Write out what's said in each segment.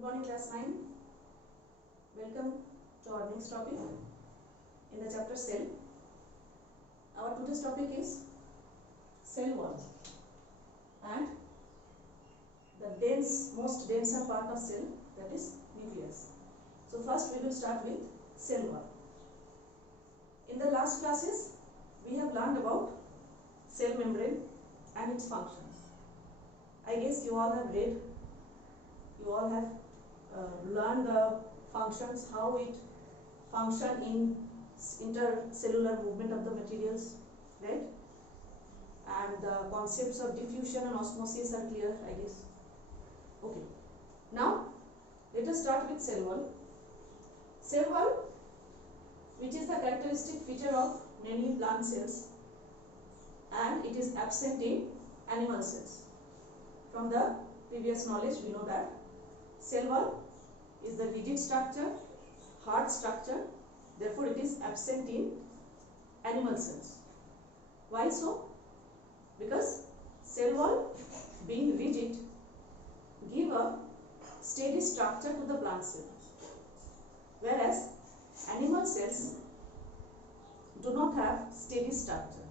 Good morning, class 9. Welcome to our next topic in the chapter cell. Our today's topic is cell wall and the most denser part of cell, that is nucleus. So first we will start with cell wall. In the last classes we have learned about cell membrane and its functions. I guess you all have read, you all have learned the functions, how it function in intercellular movement of the materials, right? And the concepts of diffusion and osmosis are clear, I guess. Okay. Now let us start with cell wall. Cell wall, which is the characteristic feature of mainly plant cells, and it is absent in animal cells. From the previous knowledge we know that cell wall is the rigid structure, hard structure, therefore it is absent in animal cells. Why so? Because cell wall being rigid give a steady structure to the plant cell, whereas animal cells do not have steady structure.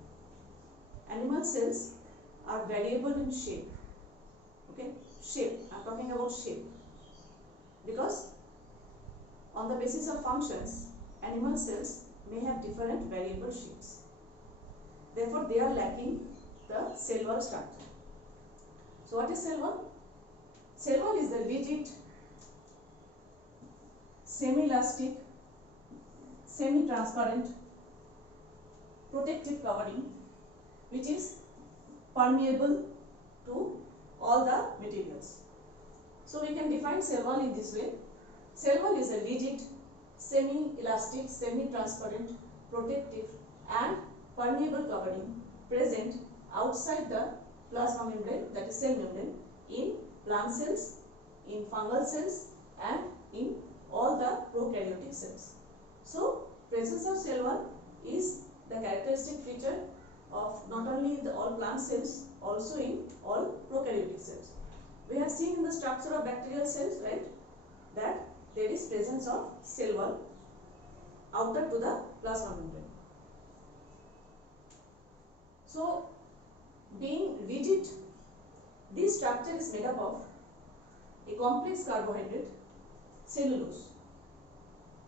Animal cells are variable in shape. Okay, shape, I am talking about shape, because on the basis of functions animal cells may have different variable shapes, therefore they are lacking the cell wall structure. So what is cell wall? Cell wall is the rigid, semi-elastic, semi-transparent protective covering which is permeable to all the materials. So we can define cell wall in this way. Cell wall is a rigid, semi-elastic, semi-transparent, protective and permeable covering present outside the plasma membrane, that is cell membrane, in plant cells, in fungal cells and in all the prokaryotic cells. So presence of cell wall is the characteristic feature of not only the all plant cells, also in all prokaryotic cells. We have seen in the structure of bacterial cells, right, that there is presence of cell wall outer to the plasma membrane. So being rigid, this structure is made up of a complex carbohydrate, cellulose,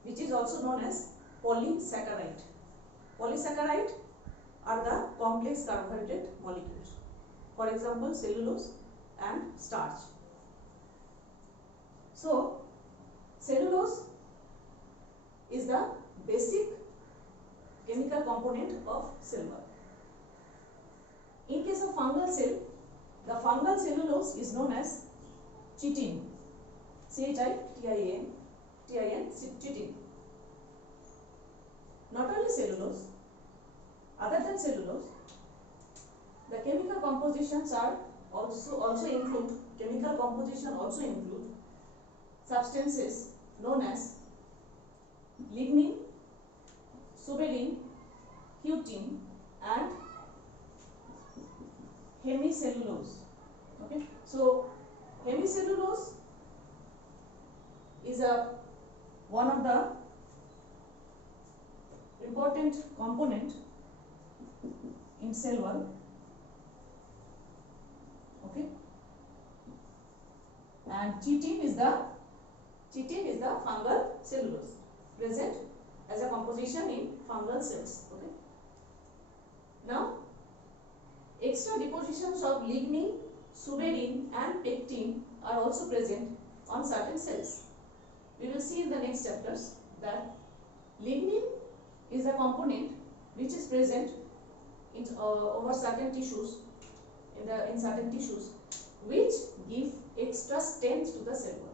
which is also known as polysaccharide. Polysaccharide are the complex carbohydrate molecules. For example, cellulose and starch. So cellulose is the basic chemical component of cell wall. In case of fungal cell, the fungal cellulose is known as chitin. CHITIN, chitin. Not only cellulose, other than cellulose, the chemical compositions are also include substances known as lignin, suberin, cutin and hemicellulose. Okay, so hemicellulose is one of the important component in cell wall. Okay, and chitin is the fungal cellulose present as a composition in fungal cells. Okay, now extra depositions of lignin, suberin and pectin are also present on certain cells. We will see in the next chapters that lignin is a component which is present in over certain tissues, in certain tissues, which give extra strength to the cell wall.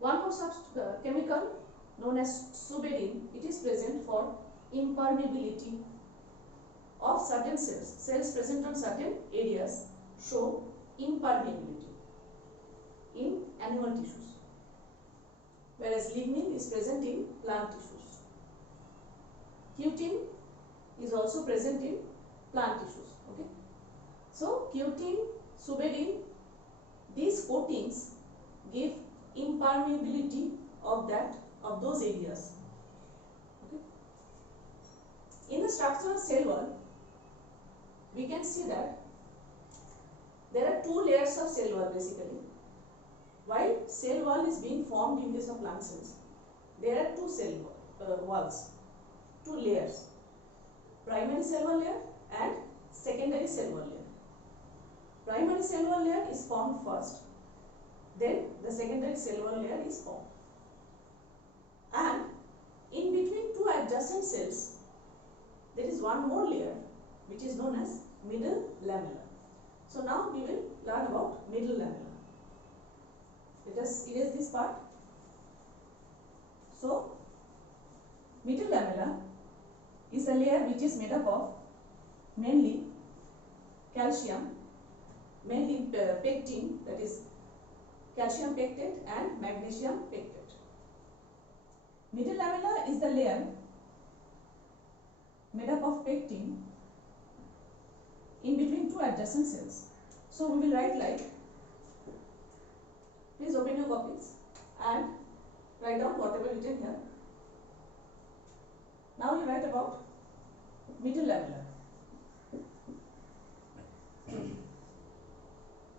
One more such chemical known as suberin, it is present for impermeability of certain cells. Cells present on certain areas show impermeability in animal tissues, whereas lignin is present in plant tissues. Cutin is also present in plant tissues. Okay, so cutin, suberin, these coatings give impermeability of those areas. Okay. In the structure of cell wall, we can see that there are two layers of cell wall basically. While cell wall is being formed in case of plant cells, there are two cell walls, two layers: primary cell wall layer and secondary cell wall layer. Primary cell wall layer is formed first, then the secondary cell wall layer is formed, and in between two adjacent cells there is one more layer which is known as middle lamella. So now we will learn about middle lamella. Let us erase this part. So middle lamella is a layer which is made up of mainly calcium, mainly pectin, that is calcium pectate and magnesium pectate. Middle lamella is the layer made up of pectin in between two adjacent cells. So we will write like, please open your copies and write down whatever written here. Now you write about middle lamella.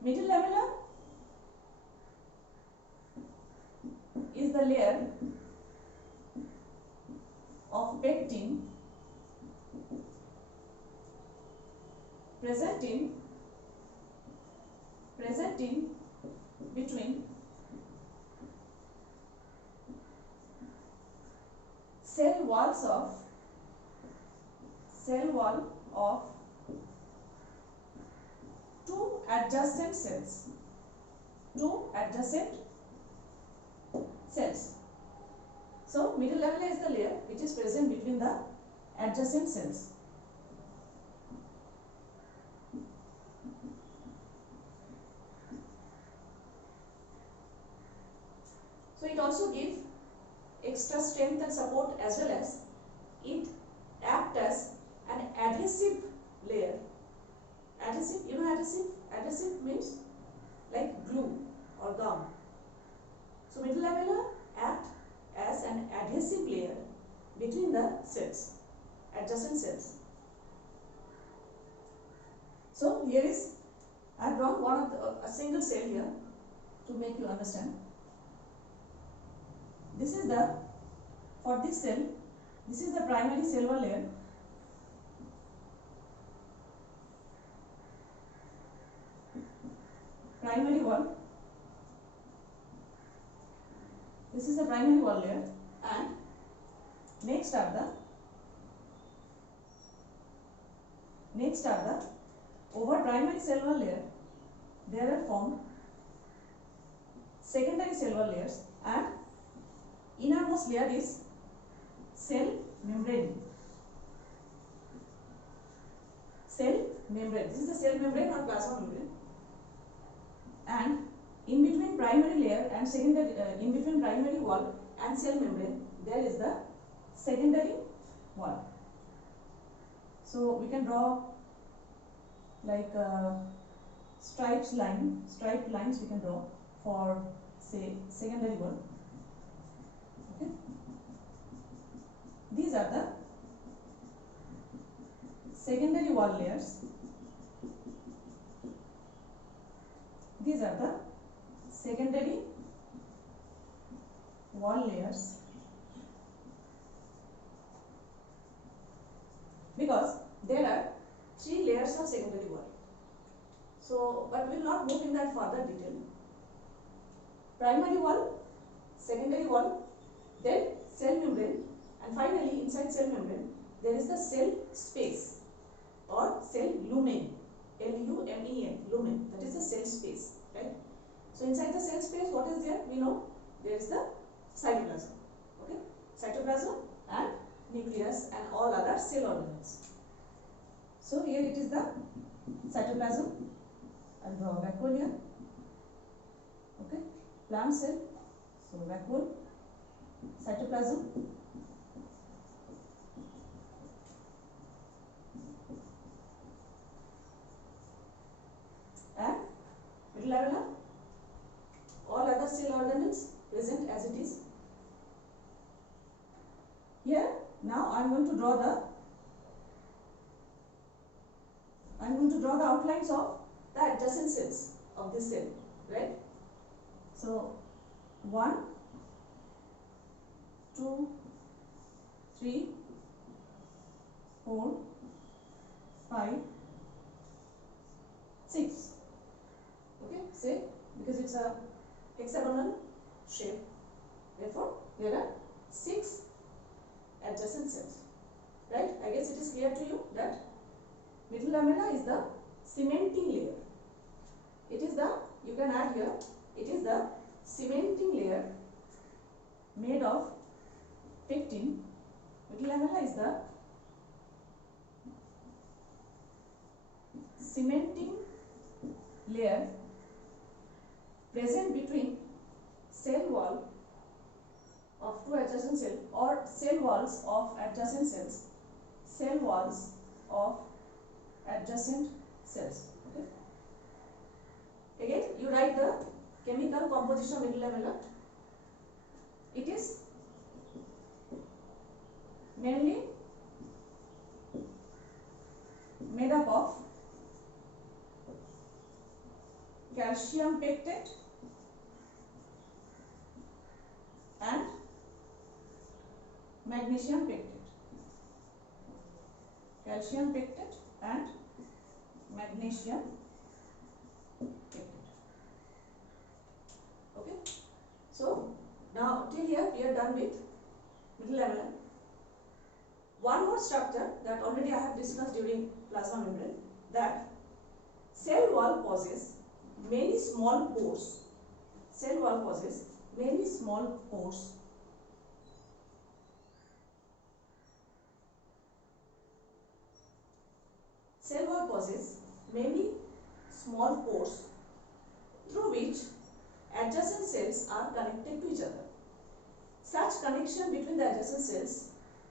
Middle lamella is the layer of pectin present in between cell wall of two adjacent cells. So middle lamella is the layer which is present between the adjacent cells. So it also gives extra strength and support, as well as it acts as an adhesive layer. Adhesive, you know adhesive? Adhesive means like glue or gum. So middle lamella acts as an adhesive layer between the cells, adjacent cells. So here is, I have drawn a single cell here to make you understand. This is the, for this cell, this is the primary cell wall layer. Primary wall. This is the primary wall layer, and next are the over primary cell wall layer there are formed secondary cell wall layers, and innermost layer is cell membrane. Cell membrane. This is the cell membrane or plasma membrane. And in between primary layer and secondary, in between primary wall and cell membrane, there is the secondary wall. So we can draw like striped lines we can draw for, say, secondary wall. Okay. These are the secondary wall layers. These are the secondary wall layers, because there are 3 layers of secondary wall. So, but we will not move in that further detail. Primary wall, secondary wall, then cell membrane, and finally inside cell membrane there is the cell space or cell lumen. L-U-M-E-N, lumen, that is the cell space, right? So inside the cell space, what is there? We know there is the cytoplasm, okay? Cytoplasm and nucleus and all other cell organelles. So here it is the cytoplasm. I'll draw a vacuole here, okay? Plant cell, so vacuole, cytoplasm, and middle lamella, as it is. Here now I am going to draw the outlines of the adjacent cells of this cell, right? So 1, 2, 3, 4, 5, 6. Okay, say because it's a hexagonal shape, therefore there are 6 adjacent cells, right? I guess it is clear to you that middle lamella is the cementing layer. It is the, you can add here, it is the cementing layer made of pectin. Middle lamella is the cementing layer present between cell wall of two adjacent cells or cell walls of adjacent cells, cell walls of adjacent cells. Okay. Again, you write the chemical composition of middle lamella. It is mainly made up of calcium pectate and magnesium pectate. Calcium pectate and magnesium pectate. Okay. So now till here we are done with middle lamella. One more structure that already I have discussed during plasma membrane, that cell wall possess many small pores. Cell wall possess many small pores. Cell wall possess many small pores through which adjacent cells are connected to each other. Such connection between the adjacent cells,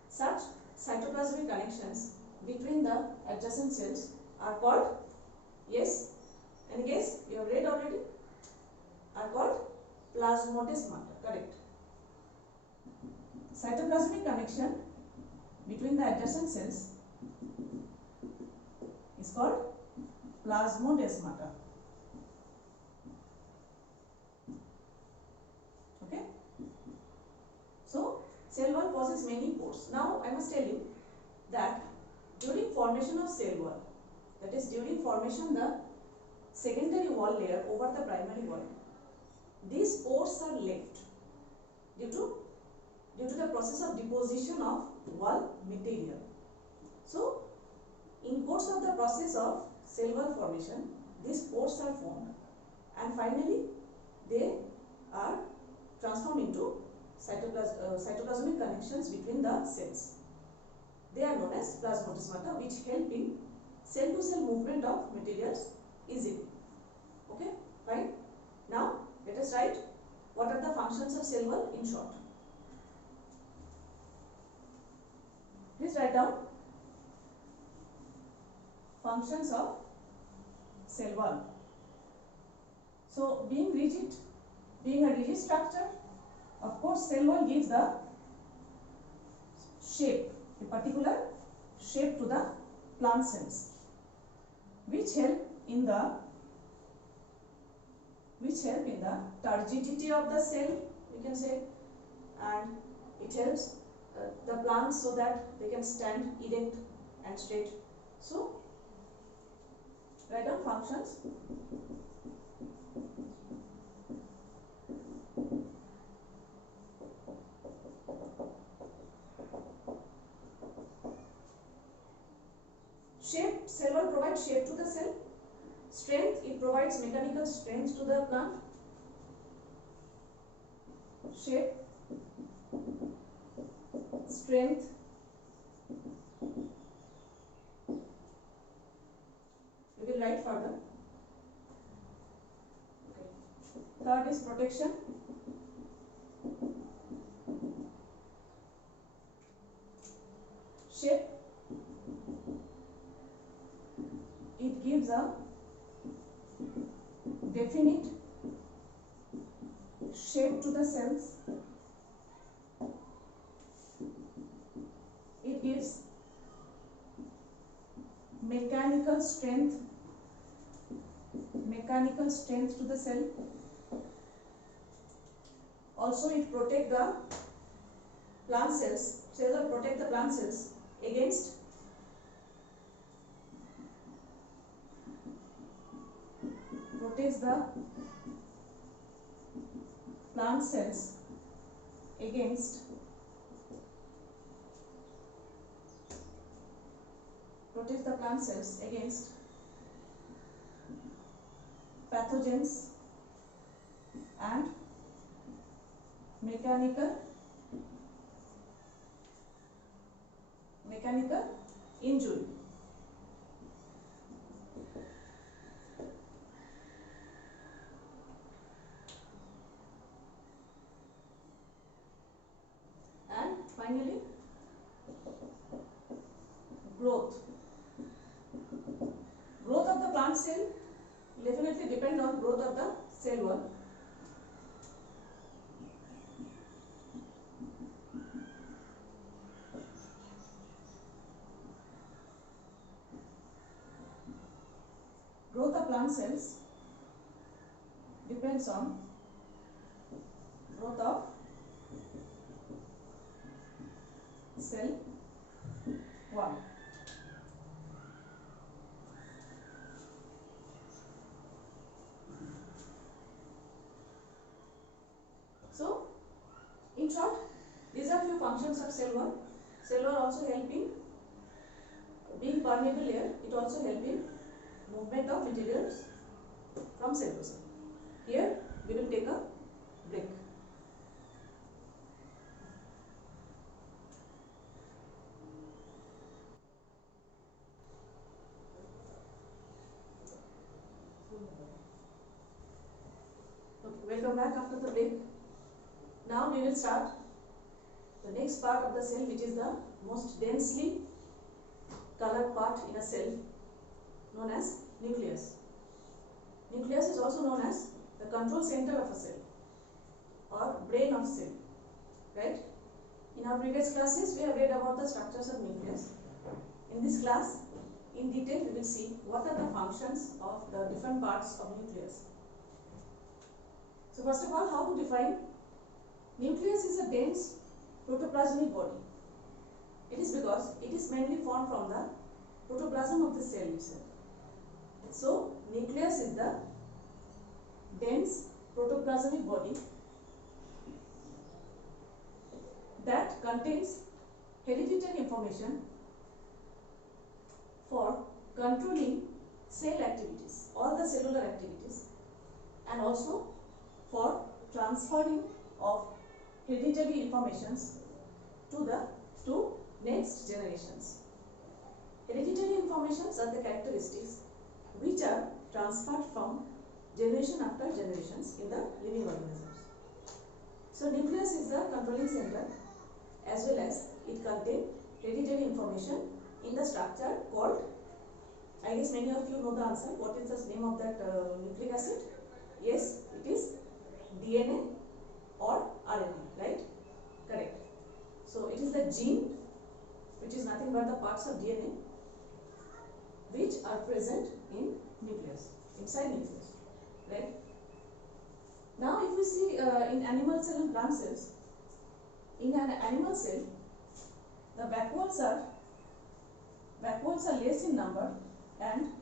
such cytoplasmic connections between the adjacent cells are called, yes, and guess, you have read already, are called plasmodesmata, correct. Cytoplasmic connection between the adjacent cells is called plasmodesmata. Okay. So cell wall possesses many pores. Now I must tell you that during formation of cell wall, that is during formation the secondary wall layer over the primary wall, these pores are left due to the process of deposition of wall material. So in course of the process of cell wall formation, these pores are formed and finally they are transformed into cytoplasmic connections between the cells. They are known as plasmodesmata, which help in cell to cell movement of materials easily. Okay, fine. Now let us write what are the functions of cell wall in short. Please write down functions of cell wall. So being a rigid structure, of course cell wall gives the shape, a particular shape to the plant cells, which help in the turgidity of the cell, we can say, and it helps the plants so that they can stand erect and straight. So write down functions. Shape, cell wall provides shape to the cell. Strength, it provides mechanical strength to the plant. Shape, strength, we will write further. Okay. Third is protection. Shape, it gives a definite shape to the cells. mechanical strength to the cell. Also it protect the plant cells, protect the plant cells against protects the plant cells against pathogens and mechanical injury. And finally, growth of the plant cell definitely depend on growth of the cell wall. Growth of plant cells depends on growth of cell wall. So, in short, these are few functions of cell wall. Cell wall also help in being permeable layer. It also help in movement of materials from cell to cell. Here we will take a break. Okay, welcome back after the break. Now we will start the next part of the cell, which is the most densely colored part in a cell, known as nucleus. Nucleus is also known as the control center of a cell or brain of cell, right? In our previous classes, we have read about the structures of nucleus. In this class, in detail, we will see what are the functions of the different parts of nucleus. So first of all, how to define? Nucleus is a dense protoplasmic body. It is because it is mainly formed from the protoplasm of the cell itself. So nucleus is the dense protoplasmic body that contains hereditary information for controlling cell activities, all the cellular activities, and also for transferring of hereditary informations to next generations. Hereditary informations are the characteristics which are transferred from generation after generations in the living organisms. So nucleus is the controlling center, as well as it contains hereditary information in the structure called, I guess many of you know the answer. What is the name of that nucleic acid? Yes, it is DNA or RNA, right? Correct. So it is the gene, which is nothing but the parts of DNA which are present in nucleus, inside nucleus, right? Now if we see in animal cell and plant cells, in an animal cell, the vacuoles are less in number and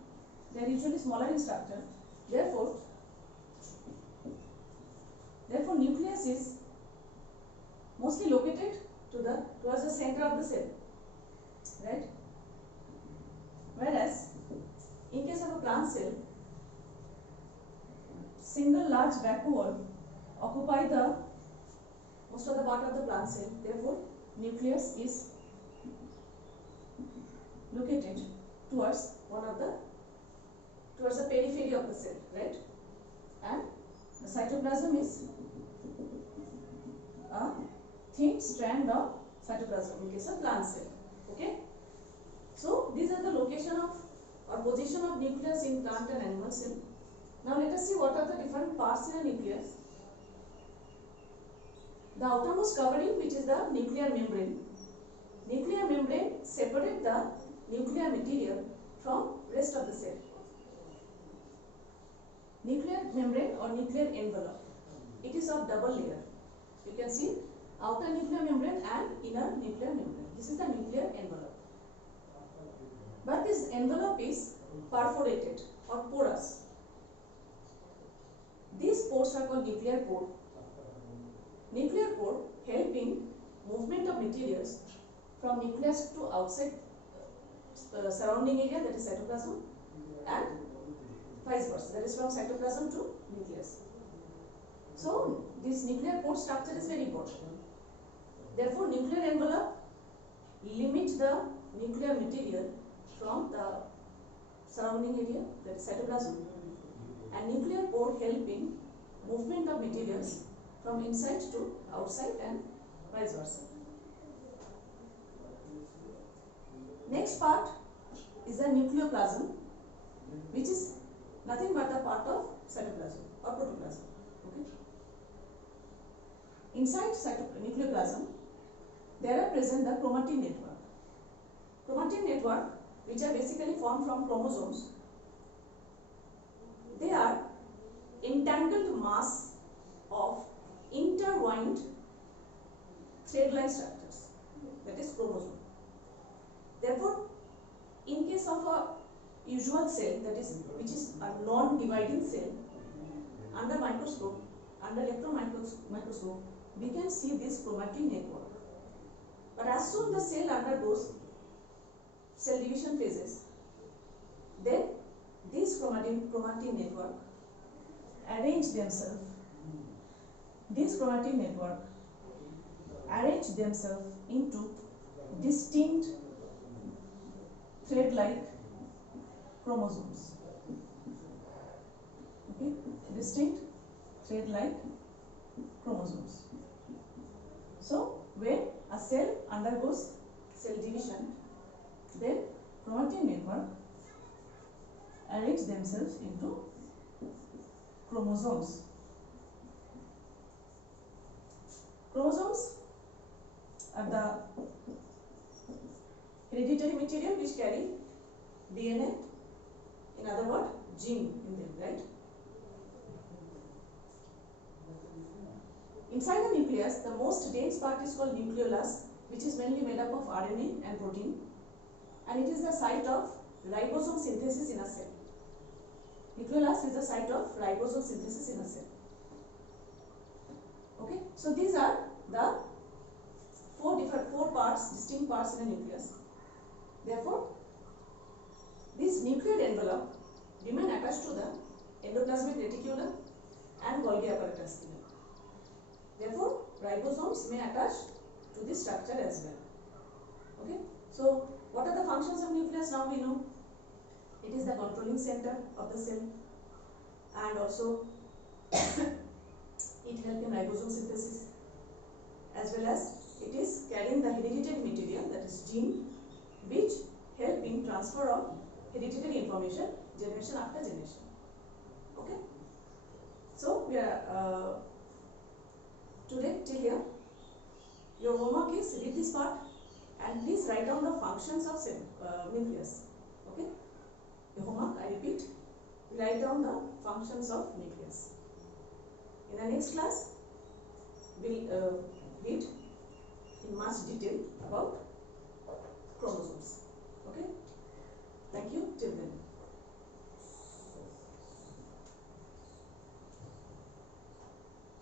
they are usually smaller in structure. Therefore nucleus is mostly located towards the center of the cell, right? Whereas in case of a plant cell, single large vacuole occupy the most of the part of the plant cell. Therefore nucleus is located towards the periphery of the cell, right? And the cytoplasm is a thin strand of cytoplasm in case of plant cell. Okay. So these are the location of or position of nucleus in plant and animal cell. Now let us see what are the different parts in a nucleus. The outermost covering, which is the nuclear membrane. Nuclear membrane separates the nuclear material from rest of the cell. Nuclear membrane or nuclear envelope. It is of double layer. You can see outer nuclear membrane and inner nuclear membrane. This is the nuclear envelope. But this envelope is perforated or porous. These pores are called nuclear pore. Nuclear pore help in movement of materials from nucleus to outside surrounding area, that is cytoplasm, and vice versa, that is from cytoplasm to nucleus. So this nuclear pore structure is very important. Therefore, nuclear envelope limit the nuclear material from the surrounding area, that is cytoplasm, and nuclear pore help in movement of materials from inside to outside and vice versa. Next part is the nucleoplasm, which is nothing but a part of cytoplasm or protoplasm. Okay. Inside nucleoplasm, there are present the chromatin network. Chromatin network, which are basically formed from chromosomes, they are entangled mass of intertwined thread-like structures, that is chromosome. Therefore, in case of a usual cell, that is which is a non-dividing cell, under microscope, under electron microscope, we can see this chromatin network. But as soon the cell undergoes cell division phases, then this chromatin network arrange themselves. This chromatin network arrange themselves into distinct thread-like chromosomes. Okay, distinct thread-like chromosomes. So, when a cell undergoes cell division, then chromatin network arrange themselves into chromosomes. Chromosomes are the hereditary material which carry DNA, in other words, gene in them, right? Inside the nucleus, the most dense part is called nucleolus, which is mainly made up of RNA and protein, and it is the site of ribosome synthesis in a cell. Nucleolus is the site of ribosome synthesis in a cell. Okay, so these are the four parts, distinct parts in a nucleus. Therefore, this nuclear envelope remain attached to the endoplasmic reticulum and Golgi apparatus. Therefore, ribosomes may attach to this structure as well. Okay, so what are the functions of nucleus? Now we know it is the controlling center of the cell, and also it helps in ribosome synthesis, as well as it is carrying the hereditary material, that is gene, which help in transfer of hereditary information generation after generation. Okay, so we are today till here. Your homework is read this part and please write down the functions of nucleus. Okay, your homework, I repeat, write down the functions of nucleus. In the next class, we will read in much detail about chromosomes. Okay, thank you till then.